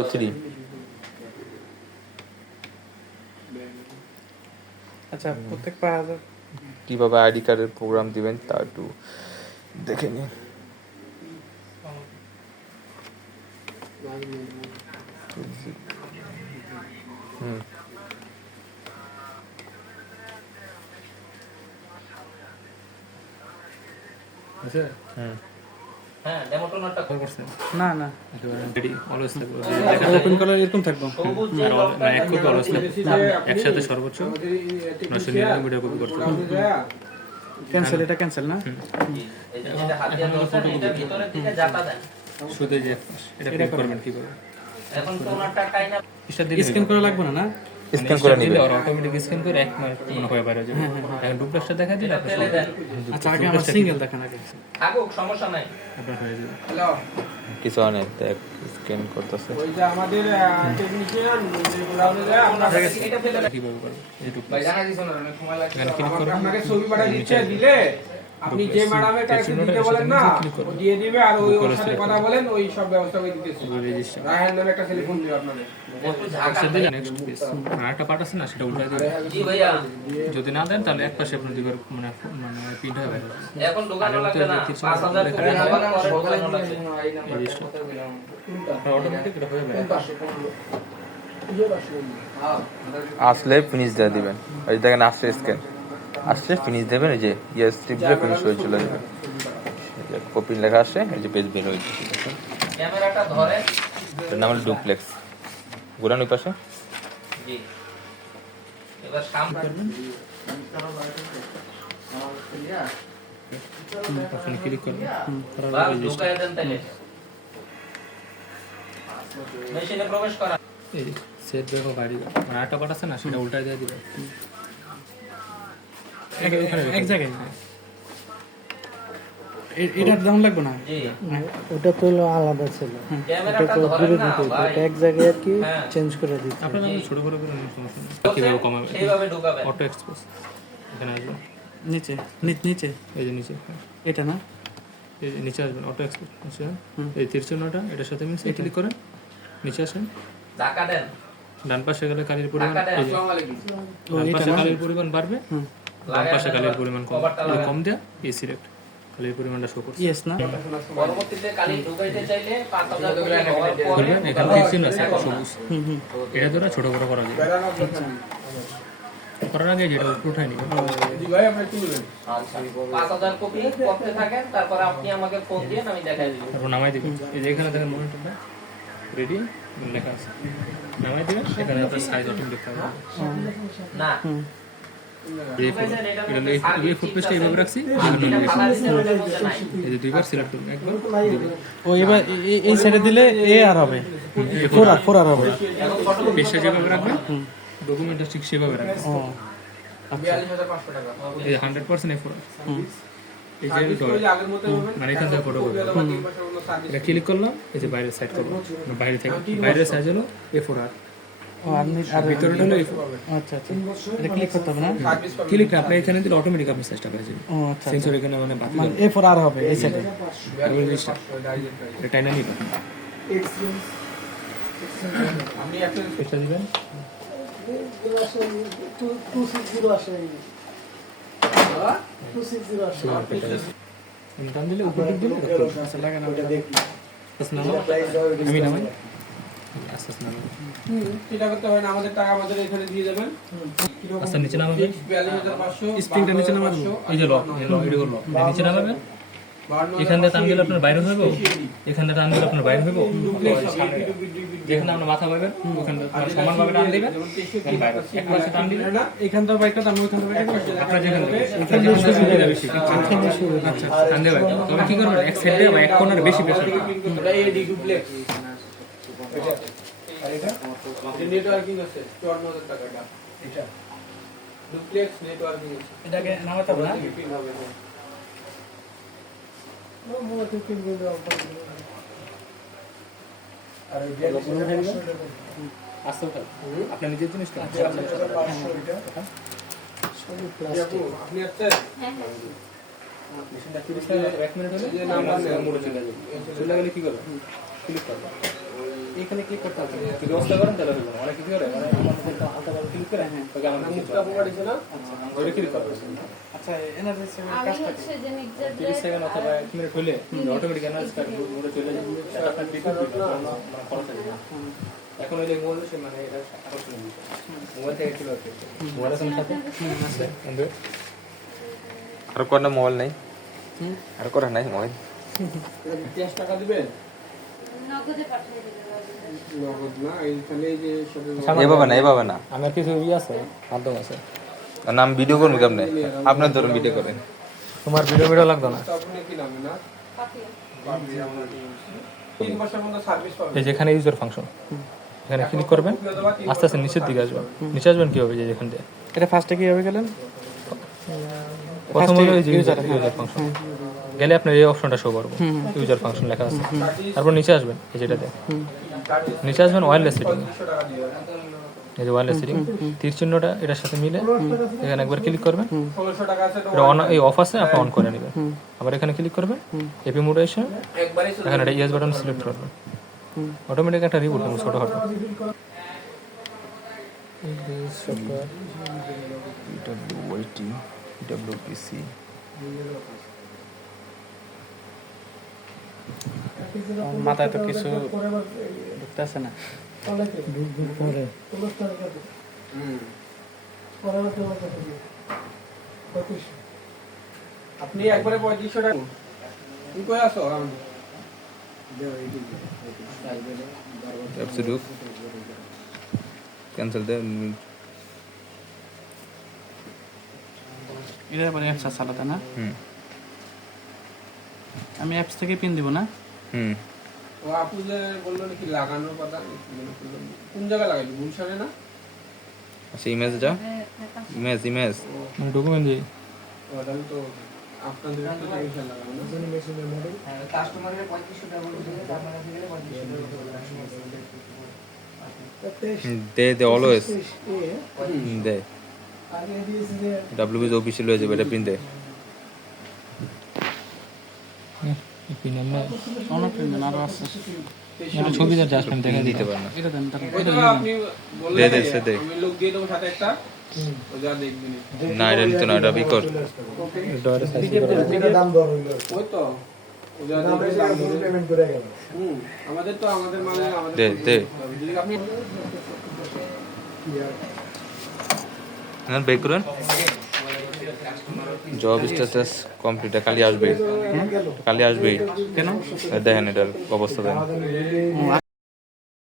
Two three. আচ্ছা, প্রত্যেক 5000 কিভাবে আইডি কার্ডের প্রোগ্রাম দিবেন তা একটু দেখে নিন। আচ্ছা হ্যাঁ ডেমো টোনারটা কল করছেন না না রেডি অলওয়েজ থাকবে ওপেন করার এরকম থাকবো। না এক কপি অলওয়েজ থাকবে একসাথে সর্বোচ্চ 999 ভিডিও কপি করতে হবে। ক্যান্সেল, এটা ক্যান্সেল না? এই যে হাত দিয়ে ধরছেন এটার ভিতরে থেকে জাতা দেন। শুধু যে এটা ক্লিক করবেন কিভাবে এখন টোনারটা টাইনা স্টার দিলে স্ক্যান করা লাগবে না? স্ক্যান করে নিবেন। আর অটোমেটিক স্ক্যান করে এক মাস মনে হয় বাইরে যাবে। এখন ডুপ্লেক্সটা দেখা দিলে আপনি ফেলে দেন। আচ্ছা, আগে আমার সিঙ্গেল দেখান আগে। থাকুক সমস্যা নাই। আপনার হয়ে যাবে। হ্যালো, কিছু অনেক দেখ স্ক্যান করতেছে। ওই যে আমাদের টেকনিশিয়ান যেগুলো আমরা এটা ফেলে দেন। কিভাবে করবেন এই ডুপ্লেক্স ভাই জানা দিছেন না, অনেক সময় লাগছে। এখানে ক্লিক করবেন আপনাকে ছবি পাঠিয়ে দিচ্ছে, দিলে আপনি যে ম্যাডামের কাছে দিতে বলেন না, ও দিয়ে দিবে, আর ওর সাথে কথা বলেন, ওই সব ব্যবস্থা করে দিতেছে। রেজিস্টার রায়হান নামে একটা টেলিফোন দিবে আপনাদের। একটু ঝাঁকা একসাথে দেন। দিলে নেক্সট পেজ আরেকটা পার্ট আছে না সেটা উল্টাই দিবেন। জি ভাইয়া যদি না দেন তাহলে এক পাশে আপনার দুইবার মানে প্রিন্ট হয়ে যাবে। এখন দোকানে লাগবে না 5000 করে হওয়ার পরে দোকানে লাগবে। অটোমেটিক এটা হয়ে যাবে। আসলে ফিনিশ দিয়ে দিবেন। এই যে দেখেন আসছে স্ক্যান, আসছে ফিনিশ দেবেন। এই যে ইয়েস টিপ দিয়ে ফিনিশ হয়ে চলে যাবে। এই যে কপি লেখা আসছে, এই যে পেজ বের হয়ে যাচ্ছে। দেখেন ক্যামেরাটা ধরে। এর নাম হলো ডুপ্লেক্স। ঘুরান ওই পাশে। জি এবার সামনে অপশন ক্লিক করবেন বা ঢুকায় দেন তাইলে মেশিনে প্রবেশ করা। এই সেট ব্যাক অফ আইডি মানে আরেকটা পার্ট আছে না সেটা উল্টাই দিয়ে দিবেন। এক জায়গায় এটার দাম লাগবে না? জি ওটা তো হলো আলাদা ছিল, ক্যামেরাটা ধরে না ভাই। এটা এক জায়গায় আর কি হ্যাঁ। চেঞ্জ করে দিতে। আপনারা ছোট করে করে সমস্যা নেই। কিভাবে কমাবেন সেইভাবে ঢুকাবেন। অটো এক্সপোজ এখানে আসবেন নিচে নিচে এই যে নিচে এটা না? এই যে নিচে আসবেন অটো এক্সপোজ নিচে এই তীর চিহ্নটা এটার সাথে মিশে ক্লিক করেন নিচে আসেন ঢাকা দেন। ডান পাশে গেলে কালির পরিমাণ ঢাকা দেন। এই যে আসসালামু আলাইকুম। ডান পাশে কালির পরিমাণ বাড়বে ডান পাশে কালির পরিমাণ কম কভারটা এই লাগান। কম দেয়া এই সিলেক্ট কালির পরিমাণটা শো করছে ইয়েস না? পরবর্তীতে কালি ঢুকাইতে চাইলে 5000 করে হওয়ার পরে করবেন এখানে তীর চিহ্ন আছে সবুজ এটা দ্বারা ছোট বড় করা যাবে বেড়ানোর দরকার নেই। করার আগে যেটা উঠাই নিবেন জি ভাই, আপনি কি বলেন? আচ্ছা 5000 কপি করতে থাকেন, তারপর আপনি আমাকে ফোন দিন, আমি দেখাই দিব। তারপর নামাই দিবেন এই যে এখানে দেখেন মনিটরটা রেডি লেখা আছে নামাই দিবেন এখানে আপনার সাইজ অটোমেটিক থাকবে না এই ফুটপেস্টটা এইভাবে রাখছি এটা ফালা দিতে ওটার মধ্যে নাই। এই যে দুইবার সিলেক্ট করবেন একবার দিবেন ও এবার এই সাইডে দিলে এ আর হবে, ফোর আর হবে। এখন ফটো পেজটা যেভাবে রাখবেন ডকুমেন্টটা ঠিক সেভাবে রাখবেন ও 42,500 টাকা। এই 100% এফোর্ট এই যে সার্ভিস ডট করলে আগের মতো হবে। মানে এখান থেকে ফটো করবেন তিন মাসের কোনো সার্ভিস। এটা ক্লিক করলাম এই যে বাইরের সাইড করলাম বাইরে থেকে বাইরের সাইজ হলো এফোর্ট আর ও আর ভিতরটা হলো এফোর্ট আচ্ছা আচ্ছা, এটা ক্লিক করতে হবে না? সার্ভিস পাবেন। ক্লিক না আপনি এখানে দিলে অটোমেটিক আপনি সাইজটা পেয়ে যাবেন ও আচ্ছা, সেন্সর এখানে মানে বাতিল মানে এ ফোর আর হবে এই সাইডে। এটা টাইনা নিবেন আপনি একটা পেজটা দিবেন টান দিলে উপর দিক দিলে আচ্ছা, লাগে না? আস্তে নামাই আমি নামাই আস্তে আস্তে নামাই এটা করতে হয় না, আমাদের টাকা আমাদের এখানে দিয়ে দেবেন। আস্তে নিচে নামাবেন 42,500 স্প্রিংটা নিচে নামা দেবো? এই যে লক এটা হলো নিচে নামাবেন এখান থেকে টান দিলে আপনার বাইরে হইব এখান থেকে টান দিলে আপনার বাইরে হইব যেখানে আপনার মাথা পাবেন ওখানে সমানভাবে টান দিবেন এক পাশে টান দিবেন এখান থেকে বাইক আমি ওইখান থেকে আপনার যেখানে বেশি আচ্ছা টান দেবেন তবে কি করবেন এক সাইডে বা এক কোণার বেশি প্রেসার নেটওয়ার্কিং আছে 54,000 টাকাটা। এটা ডুপ্লেক্স নেটওয়ার্কিং আছে। এটাকে নামাতে হবে না? ফিটিং হবে না। আর এই আস্তে উঠান আপনার নিজের জিনিসটা আপনি আসছেন? মেশিনটা 30 এক মিনিট হলে এই যে নাম্বার নেন। মোড়ে চলে যাবে চলে গেলে কি করবেন ক্লিক করবেন এখানে কি করতে হবে? কি ব্যবস্থা করেন তাহলে হবে না। অনেক কিছু করে মানে আমাদের তো হালকা ভাবে ক্লিক করে তোকে আমার কিছু মুখটা পোকা দিছে না ওইটা ক্লিক করবে আচ্ছা এনার্জি সেভেন আমি কাজটা কি? হচ্ছে যে মিক্সার 30 সেকেন্ড অথবা 1 মিনিট হলে অটোমেটিক এনার্জি কার্ড মোডে চলে যাবে সেটা আপনার বিদ্যুৎ বিল মানে খরচ হবে না। এখন ওই যে মোবাইল সে মানে এটা আকর্ষণীয় বিষয় মোবাইল থেকে কি করতে মোবাইল আছে সাথে আছে কিন্তু আর কোনটা মোবাইল নাই আর করা নাই মোবাইল ক্যাশ টাকা দিবেন নগদে পাঠিয়ে দিতে পারবেন। নগদ না এইখানে এই যে সাথে এভাবে না আমার কিছু আছে মাধ্যম আছে আর নাম ভিডিও করবো কেমনে আপনার ধরুন ভিডিও করেন তোমার ভিডিও লাগবে না আপনি কি নামে না পাঠিয়ে 3 বছর মধ্যে সার্ভিস পাবেন এই যেখানে ইউজার ফাংশন এখানে ক্লিক করবেন আস্তে আস্তে নিচের দিকে আসবেন নিচে আসবেন কি হবে যে এখান থেকে এটা ফার্স্টে কিভাবে গেলেন? প্রথম হলো এই যে ইউজার ফাংশন গেলে আপনার এই অপশনটা শো করবে ইউজার ফাংশন লেখা আছে তারপর নিচে আসবেন এই যেটাতে নিচে আসবেন ওয়্যারলেস সেটিং 200 টাকা দিবেন এই যে ওয়্যারলেস সেটিং তীর চিহ্নটা এটার সাথে মিলে এখানে একবার ক্লিক করবেন 1600 টাকা আছে এটা অন এই অফ আছে আপনি অন করে নেবেন আবার এখানে ক্লিক করবেন এপি মোডে এসে একবারই এখানে একটা ইয়েস বাটন সিলেক্ট করবেন অটোমেটিক একটা রিবুট হবে ছোট হবে PWYT PWPC মাথায় তো কিছু ঢুকতে আছে না। পরে আপনি একবারে 3500 টাকা তুমি কই আছো Absolute cancel the এটা পরে অ্যাপস আছে আলাদা না? হুম আমি অ্যাপস থেকে পিন দিব না? হুম ও আপু যে বললো নাকি লাগানোর কথা কোন জায়গায় লাগাইবি গুলশানে না আচ্ছা ইমেজটা ইমেজ মানে ডকুমেন্ট যে তাহলে তো আপনাদের তো টেনশন লাগানো না কাস্টমারের 3500 টাকা বলতে আপনারা থেকে 3500 they always they WB's official হয়ে যাবে এটা প্রিন্ট দেয় পিন এমনি অনেক পিন আরো আছে। এটা ছবি দিয়ে জাস্টমেন্ট দেখে দিতে পারে না এটা দেন তারপর ওই তো আপনি বললেন দে, যে দে। আমি লোক দিয়ে দেবো সাথে একটা ও যা দেখবেন না এটা নিতে না এটা বিকর ওই তো ও যা দেখবেন পেমেন্ট করে গেল আমাদের তো আমাদের মানে আমাদের দে যদি আপনি না বেক করুন জব স্ট্যাটাস কমপ্লিট কালি আসবে কেন? দেখেন এটার অবস্থা দেখেন